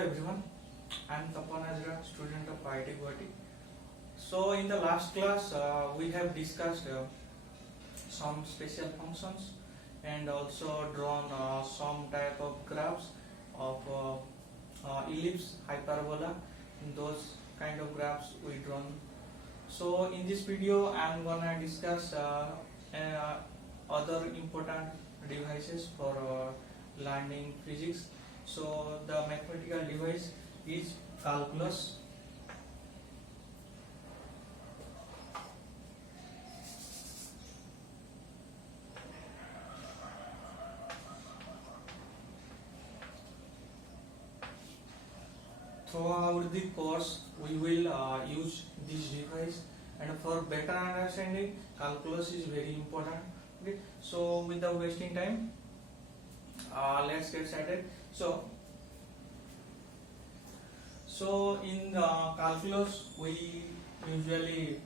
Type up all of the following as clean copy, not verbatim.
everyone, I am Tapan Hazra, student of IIT Guwahati. So in the last class we have discussed some special functions and also drawn some type of graphs of ellipse, hyperbola, those kind of graphs we drawn. So in this video I am gonna discuss other important devices for learning physics. So the mathematical device is calculus. Throughout the course we will use this device, and for better understanding calculus is very important. Okay, so without wasting time, let's get started. So in calculus we usually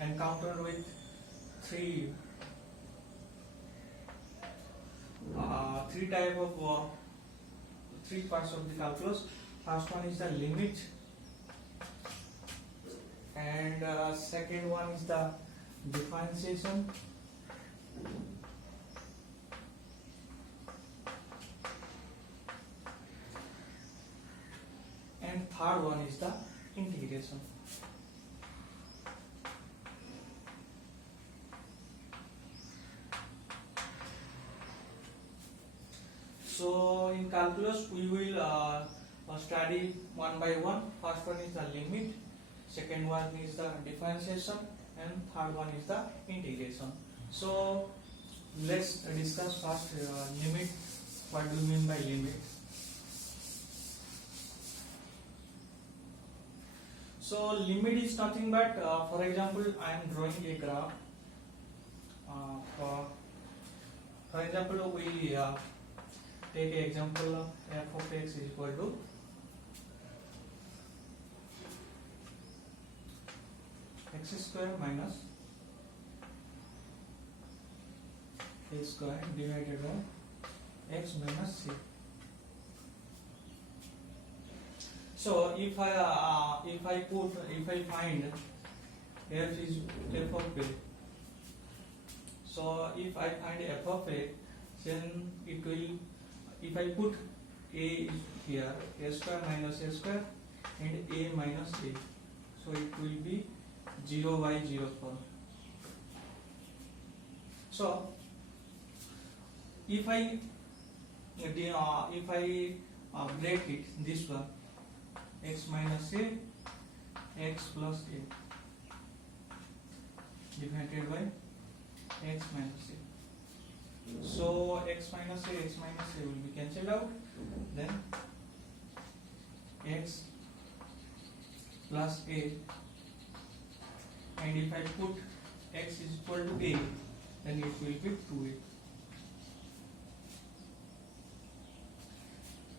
encounter with three type of three parts of the calculus. First one is the limit, and second one is the differentiation, and third one is the integration. So in calculus we will study one by one. First one is the limit, second one is the differentiation, and third one is the integration. So let's discuss first limit. What do you mean by limit? So limit is nothing but, for example, I am drawing a graph. For example, we take an example of f of x is equal to x square minus a square divided by x minus c. So if I find f is f of a, so if I find f of a, then it will, if I put a here, a square minus a square and a minus a, so it will be 0 by 0 form. So if I break it, this one, x minus a, x plus a divided by x minus a. So x minus a will be cancelled out. Then x plus a, and if I put x is equal to a, then it will be 2a.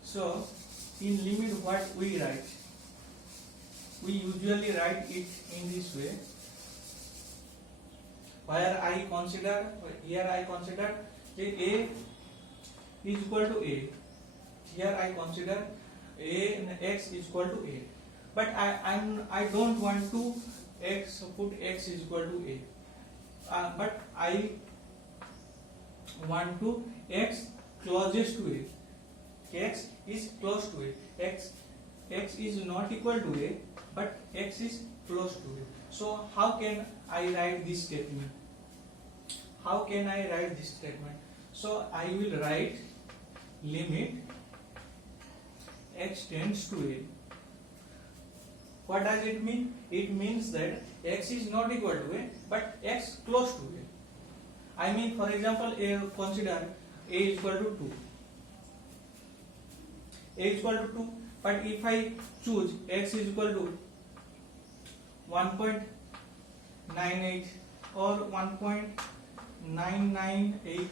So in limit what we write? We usually write it in this way, where I consider, here I consider a is equal to a. Here I consider a and x is equal to a, but I don't want to put x is equal to a, but I want to x closest to a. X is close to a. X is not equal to a, but x is close to a. So how can I write this statement? So I will write limit x tends to a. What does it mean? It means that x is not equal to a, but x close to a. I mean, for example, consider a is equal to 2. A is equal to 2, but if I choose x is equal to 1.98 or 1.998,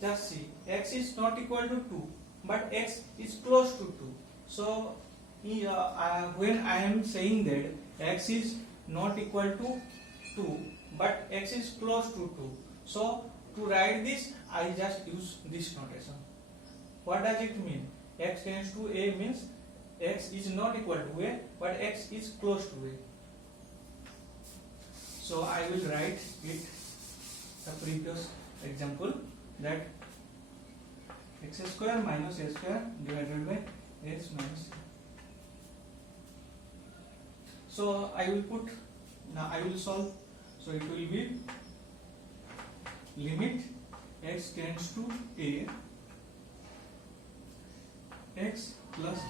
just see, x is not equal to 2, but x is close to 2. So when I am saying that x is not equal to 2, but x is close to 2, so to write this I just use this notation. What does it mean? x tends to a means x is not equal to a, but x is close to a. So I will write it the previous example, that x square minus a square divided by s minus a. So I will put, now I will solve. So it will be limit x tends to a, x plus a.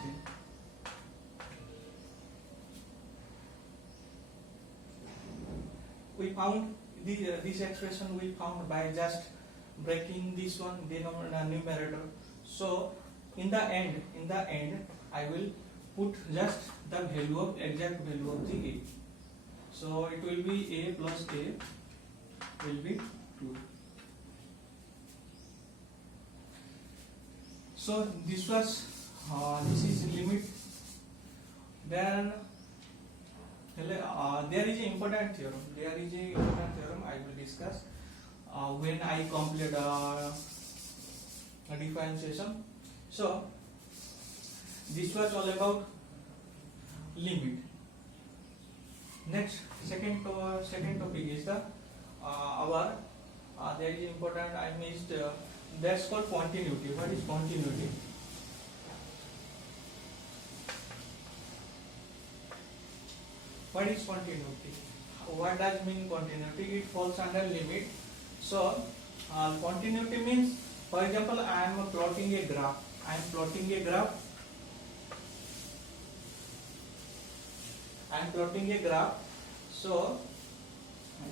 We found this expression we found by just breaking this one numerator. So in the end I will put just the value of exact value of the a. So it will be a plus a will be 2. So this was this is limit. Then there is an important theorem. I will discuss when I complete a differentiation. So this was all about limit. Next, second topic is the our there is important. I missed. That's called continuity. What is continuity? What is continuity? What does mean continuity? It falls under limit. So continuity means, for example, I am plotting a graph. So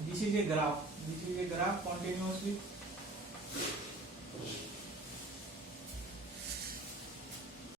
this is a graph continuously.